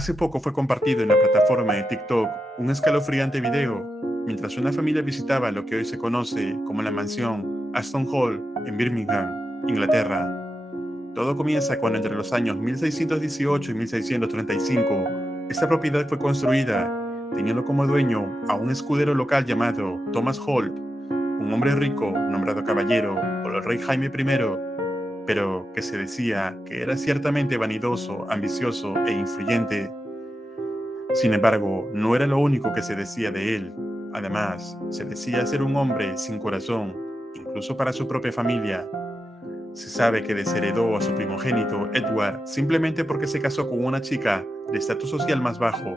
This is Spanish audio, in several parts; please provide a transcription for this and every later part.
Hace poco fue compartido en la plataforma de TikTok un escalofriante video mientras una familia visitaba lo que hoy se conoce como la mansión Aston Hall en Birmingham, Inglaterra. Todo comienza cuando entre los años 1618 y 1635 esta propiedad fue construida, teniendo como dueño a un escudero local llamado Thomas Holt, un hombre rico nombrado caballero por el rey Jaime I, pero que se decía que era ciertamente vanidoso, ambicioso e influyente. Sin embargo, no era lo único que se decía de él. Además, se decía ser un hombre sin corazón, incluso para su propia familia. Se sabe que desheredó a su primogénito, Edward, simplemente porque se casó con una chica de estatus social más bajo.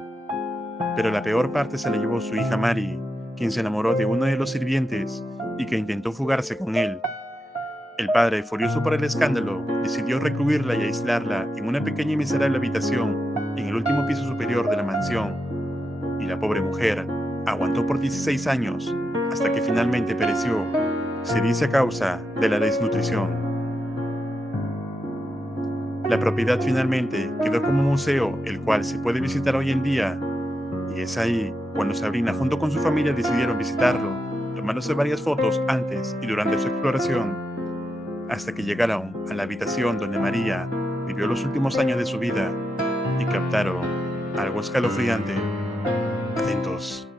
Pero la peor parte se la llevó su hija Mary, quien se enamoró de uno de los sirvientes y que intentó fugarse con él. El padre, furioso por el escándalo, decidió recluirla y aislarla en una pequeña y miserable habitación en el último piso superior de la mansión. Y la pobre mujer aguantó por 16 años hasta que finalmente pereció, se dice a causa de la desnutrición. La propiedad finalmente quedó como museo, el cual se puede visitar hoy en día, y es ahí cuando Sabrina junto con su familia decidieron visitarlo, tomándose varias fotos antes y durante su exploración, hasta que llegaron a la habitación donde María vivió los últimos años de su vida y captaron algo escalofriante. Atentos.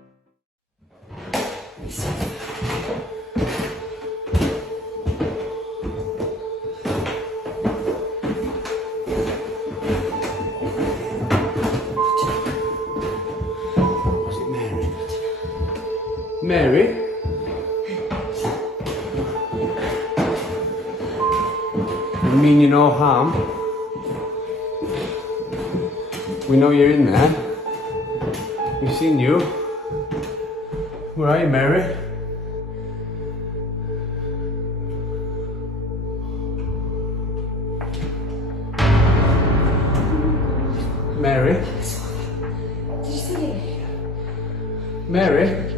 Mary? You mean you no harm? We know you're in there. We've seen you. Where are you, Mary? Mary? Did you see it? Mary?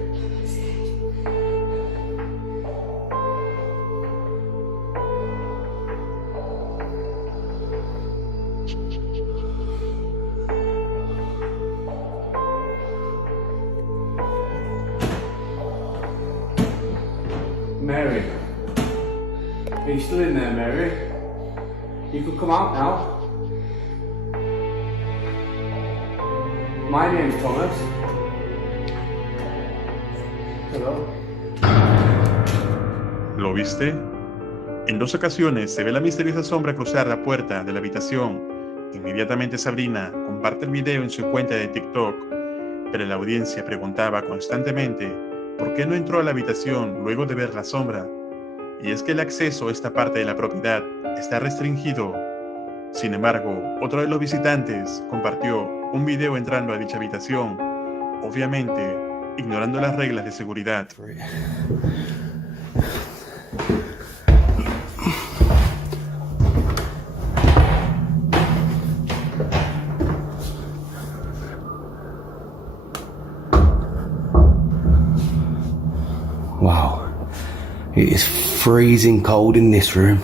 Mary? Are you still in there, Mary? You could come out now. My name's Thomas. Hello. ¿Lo viste? En 2 ocasiones se ve la misteriosa sombra cruzar la puerta de la habitación. Inmediatamente Sabrina comparte el video en su cuenta de TikTok, pero la audiencia preguntaba constantemente por qué no entró a la habitación luego de ver la sombra. Y es que el acceso a esta parte de la propiedad está restringido. Sin embargo, otro de los visitantes compartió un video entrando a dicha habitación, obviamente ignorando las reglas de seguridad. Wow, it is freezing cold in this room.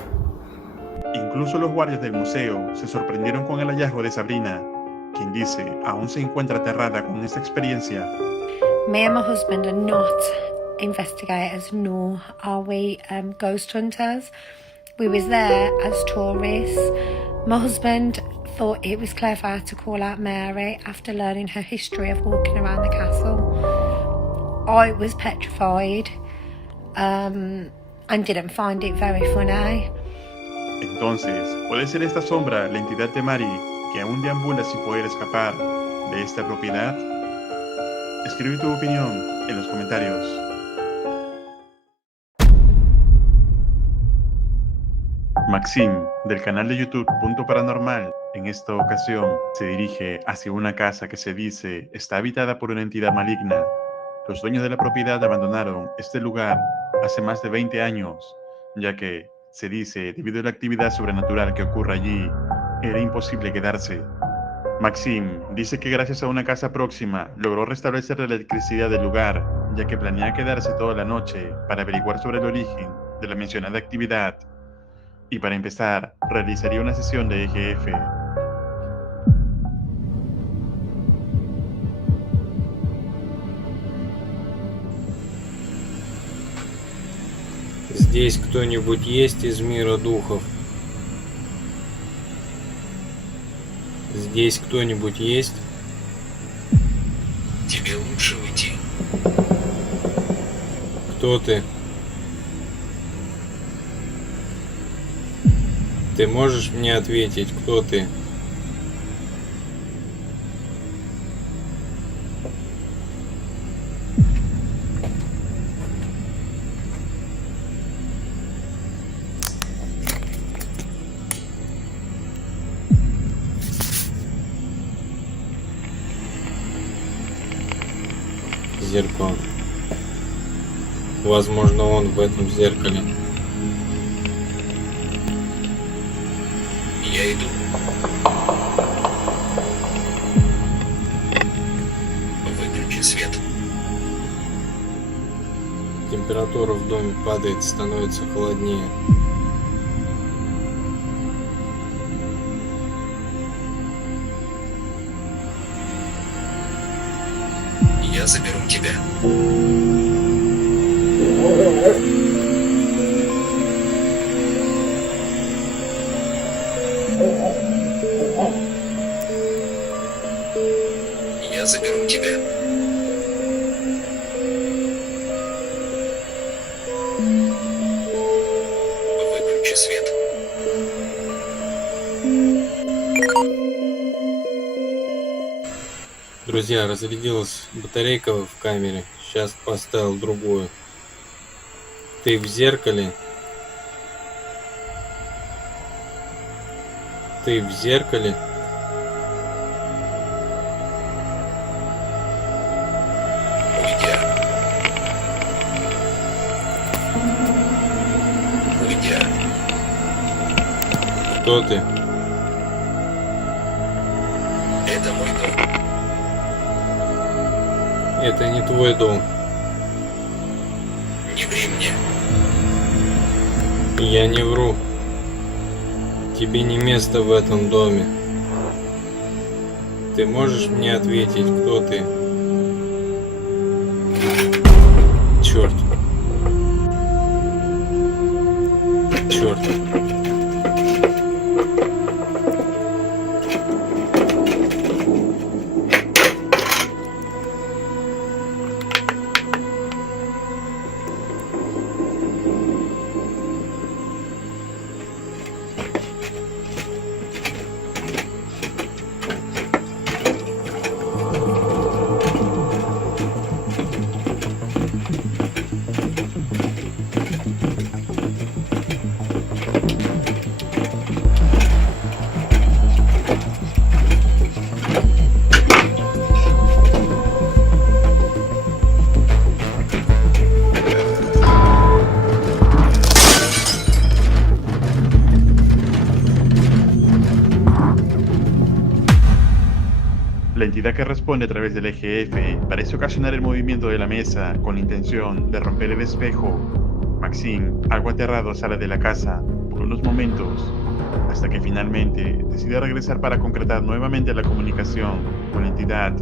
Incluso los guardias del museo se sorprendieron con el hallazgo de Sabrina, quien dice aún se encuentra aterrada con esta experiencia. Me and my husband are not investigators, nor are we ghost hunters. We was there as tourists. My husband thought it was clever to call out Mary after learning her history of walking around the castle. I was petrified and didn't find it very funny. Entonces, ¿puede ser esta sombra la entidad de Mary que aún deambula sin poder escapar de esta propiedad? Escribe tu opinión en los comentarios. Maxim, del canal de YouTube Punto Paranormal, en esta ocasión se dirige hacia una casa que se dice está habitada por una entidad maligna. Los dueños de la propiedad abandonaron este lugar hace más de 20 años, ya que, se dice, debido a la actividad sobrenatural que ocurre allí, era imposible quedarse. Maxim dice que gracias a una casa próxima logró restablecer la electricidad del lugar, ya que planea quedarse toda la noche para averiguar sobre el origen de la mencionada actividad. Y para empezar, realizaría una sesión de EGF. Здесь кто-нибудь есть из мира духов? Здесь кто-нибудь есть? Тебе лучше уйти. Кто ты? Ты можешь мне ответить, кто ты? Зеркало. Возможно, он в этом зеркале. Я иду. Выключи свет. Температура в доме падает, становится холоднее. Я заберу тебя. Я заберу тебя. Выключи свет. Друзья, разрядилась батарейка в камере. Сейчас поставил другую. Ты в зеркале? Ты в зеркале? Уйдя. Кто ты? Это мой дом. Это не твой дом. Не ври мне. Я не вру. Тебе не место в этом доме. Ты можешь мне ответить, кто ты? Черт. Черт. La entidad que responde a través del eje F parece ocasionar el movimiento de la mesa con la intención de romper el espejo. Maxine, algo aterrado, sale de la casa por unos momentos, hasta que finalmente decide regresar para concretar nuevamente la comunicación con la entidad.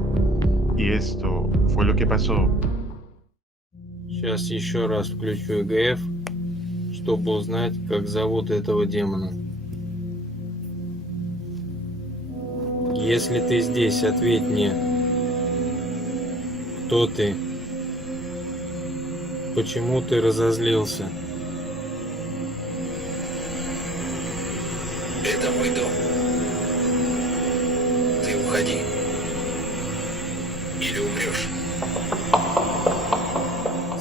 Y esto fue lo que pasó. Сейчас еще раз включу ЭГФ, чтобы узнать, как зовут этого демона. Если ты здесь, ответь мне. Кто ты? Почему ты разозлился? Это мой дом. Ты уходи. Или умрешь.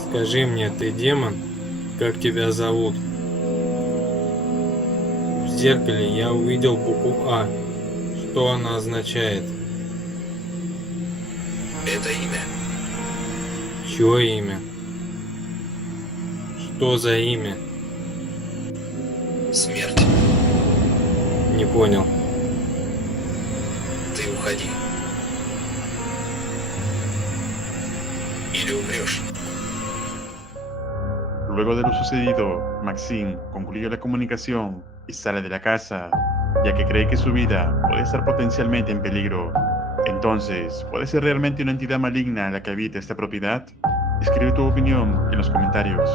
Скажи мне, ты демон? Как тебя зовут? В зеркале я увидел букву А. Что она означает? Это имя. Чье имя? Что за имя? Смерть. Не понял. Ты уходи. Или умрешь. Luego de lo sucedido, Maxine concluyó la comunicación y sale de la casa, ya que cree que su vida puede estar potencialmente en peligro. Entonces, ¿puede ser realmente una entidad maligna la que habita esta propiedad? Escribe tu opinión en los comentarios.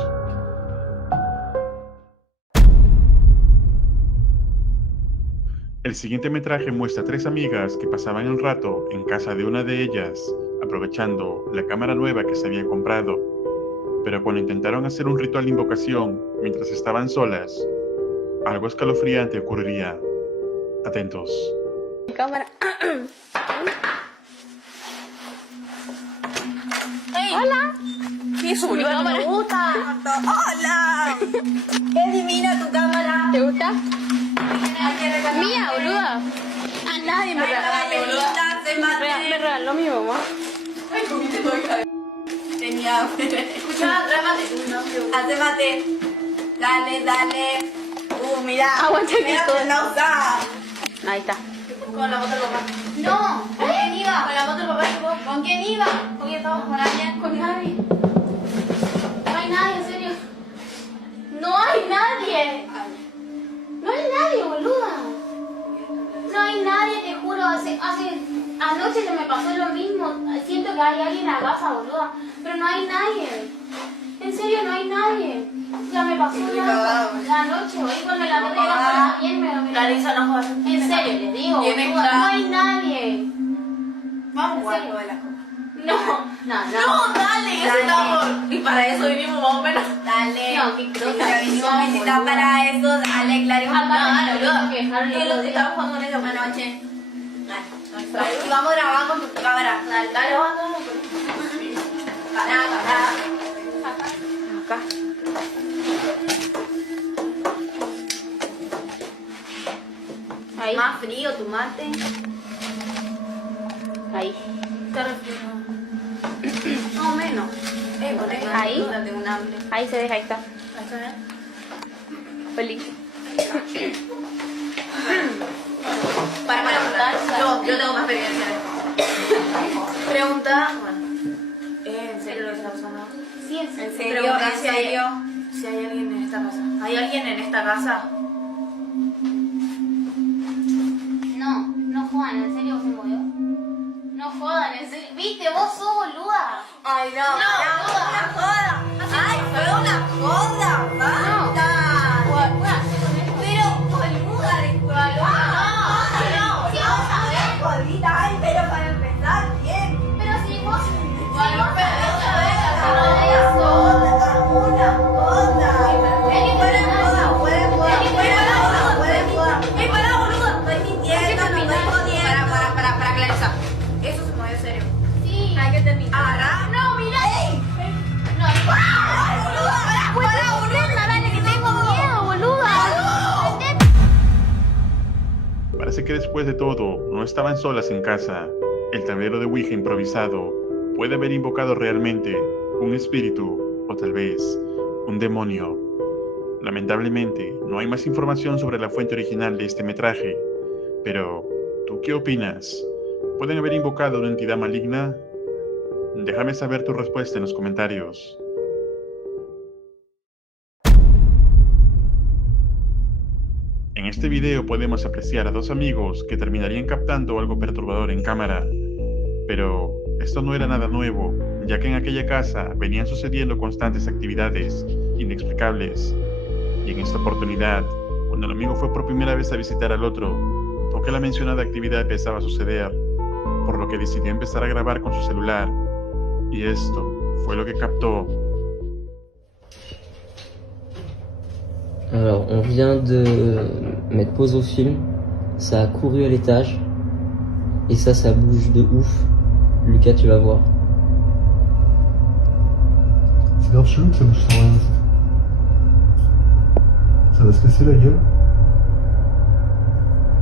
El siguiente metraje muestra a 3 amigas que pasaban el rato en casa de una de ellas, aprovechando la cámara nueva que se había comprado. Pero cuando intentaron hacer un ritual de invocación mientras estaban solas, algo escalofriante ocurriría. Atentos. Cámara. Hola. Sí, su boluda, cámara. me gusta. Hola. Qué divina tu cámara. ¿Te gusta? Mía, boluda. A nadie me regaló. Me regaló mi mamá. Tenía. Escucha, trae mate. Hace mate. Dale, dale. Mira. Aguanta que mira, todo. no usa. Ahí está. Con la moto del papá. No. ¿Con quién iba? Con la moto del papá. ¿Con quién iba? ¿Con quién estábamos? ¿Con alguien? Con nadie. No hay nadie, en serio. No hay nadie. No hay nadie, boluda. No hay nadie, te juro. Anoche se me pasó lo mismo. Siento que hay alguien en la casa, boluda. Pero no hay nadie. En serio, no hay nadie. Ya me pasó la noche, hoy cuando la noche estaba bien, me Clarisa no juega. En serio, les digo, ¿Quién boluda, está? no hay nadie. Vamos a ¿En jugar serio? lo de las copas. No, Dale, eso Dale. estamos. Y para eso vinimos más o menos. Dale. No, qué Pero cosa, vinimos no, a visitar boluda. para eso. Dale, Clary. Acá No, no, boludo. que dejar el Que otro lo día. estamos jugando con ellos una noche. Dale. Y vamos a grabar con tu cámara. Dale, dale, vamos. Pará. Acá. Ahí. Más frío, tu mate. Ahí. Está refrío. Más o menos. Ahí. Tengo un hambre. Ahí se deja, ahí está. Ahí está, ¿eh? Feliz. Para preguntar, yo tengo más experiencia en esto. Pregunta, bueno, ¿en serio lo que está pasando? Sí, en serio. ¿En serio? Si hay alguien en esta casa. ¿Hay alguien en esta casa? No jodan, en serio se movió. No jodan, en serio. Viste, vos sos boluda. Ay, no, una joda. Ay, fue una joda, basta. Pero, boluda, Si vos sabés. Jodita, ay, pero para empezar, bien. Pero si vos. Una joda. Para, boludo, estoy mintiendo, no estoy jodiendo. Para, Clarisa. Eso se movió serio. Sí. Hay que terminar. Agarra. No, mira. No, Ay, boluda, Brenda, dale, que tengo miedo, boluda. Parece que después de todo, no estaban solas en casa. El tablero de Ouija improvisado puede haber invocado realmente un espíritu o tal vez un demonio. Lamentablemente, no hay más información sobre la fuente original de este metraje. Pero, ¿tú qué opinas? ¿Pueden haber invocado una entidad maligna? Déjame saber tu respuesta en los comentarios. En este video podemos apreciar a 2 amigos que terminarían captando algo perturbador en cámara. Pero esto no era nada nuevo, ya que en aquella casa venían sucediendo constantes actividades inexplicables. Y en esta oportunidad, cuando el amigo fue por primera vez a visitar al otro, notó que la mencionada actividad empezaba a suceder, por lo que decidió empezar a grabar con su celular. Y esto fue lo que captó. Alors, on vient de mettre pause au film, ça a couru à l'étage, et ça bouge de ouf. Lucas, tu vas voir. C'est grave chelou que ça bouge sans rien. Ça va se casser la gueule.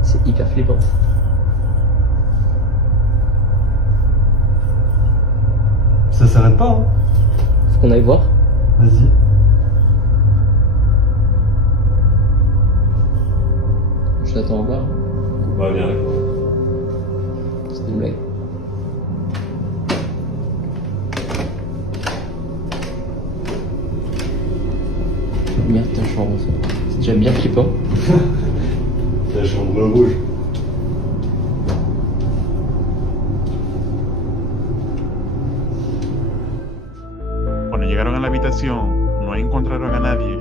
C'est hyper flippant. Ça s'arrête pas, hein. Faut qu'on aille voir. Vas-y. Je l'attends en bas. Bah, viens avec moi. C'était une blague. Merde, ta chambre, c'est déjà bien flippant. C'est la chambre rouge. Cuando llegaron a la habitación, no encontraron a nadie.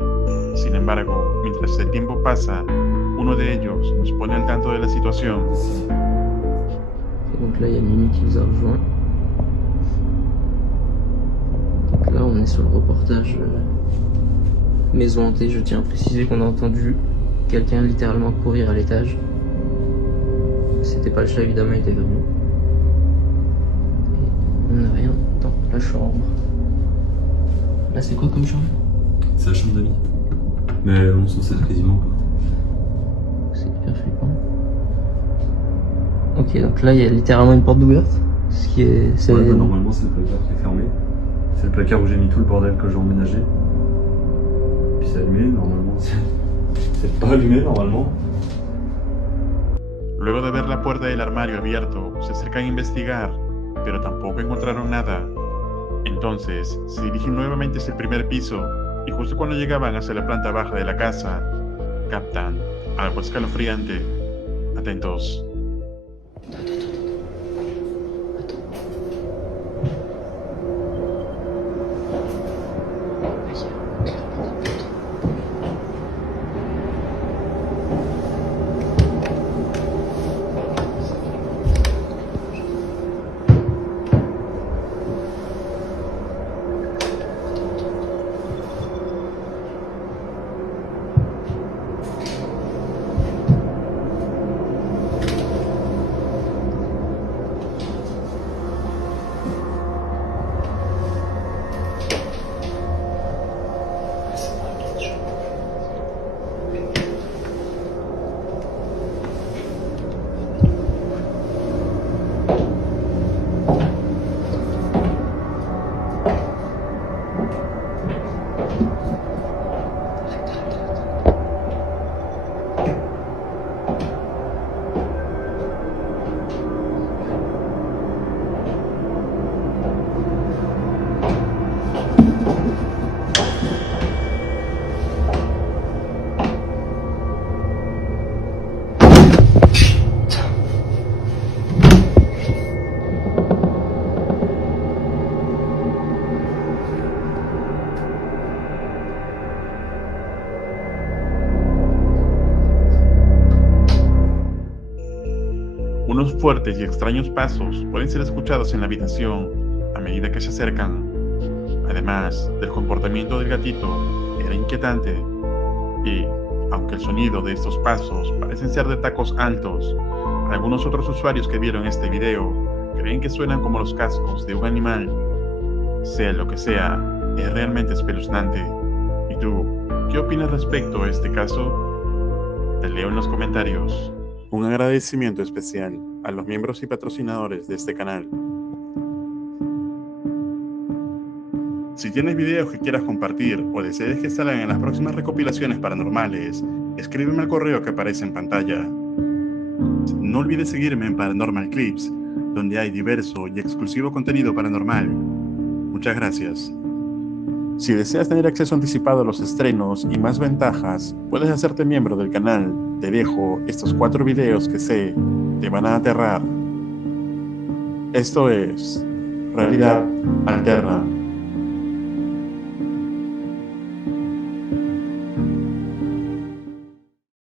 Sin embargo, mientras el tiempo pasa, Uno de ellos nos pone al tanto de la situación. Et donc là, il y a Mimi qui nous a rejoint. Donc là, on est sur le reportage maison hantée. Je tiens à préciser qu'on a entendu quelqu'un littéralement courir à l'étage. C'était pas le chat, évidemment, il était venu. Et on n'a rien dans la chambre. Là, c'est quoi comme chambre? C'est la chambre d'amis. Mais on s'en sert quasiment pas. C'est hyper flippant. Ok, donc là, il y a littéralement une porte ouverte. Ce qui est... Ouais, bah, normalement, c'est le placard qui est fermé. C'est le placard où j'ai mis tout le bordel que j'ai emménagé. Puis c'est allumé, normalement. C'est pas allumé, normalement. Luego de ver la puerta del armario abierto, se acercan a investigar, pero tampoco encontraron nada. Entonces, se dirigen nuevamente hacia el primer piso, y justo cuando llegaban hacia la planta baja de la casa, captan algo escalofriante. Atentos. Unos fuertes y extraños pasos pueden ser escuchados en la habitación a medida que se acercan. Además, el comportamiento del gatito era inquietante y, aunque el sonido de estos pasos parecen ser de tacos altos, algunos otros usuarios que vieron este video creen que suenan como los cascos de un animal. Sea lo que sea, es realmente espeluznante. ¿Y tú, qué opinas respecto a este caso? Te leo en los comentarios. Un agradecimiento especial a los miembros y patrocinadores de este canal. Si tienes videos que quieras compartir o desees que salgan en las próximas recopilaciones paranormales, escríbeme al correo que aparece en pantalla. No olvides seguirme en Paranormal Clips, donde hay diverso y exclusivo contenido paranormal. Muchas gracias. Si deseas tener acceso anticipado a los estrenos y más ventajas, puedes hacerte miembro del canal. Te dejo estos 4 videos que sé te van a aterrar. Esto es Realidad Alterna.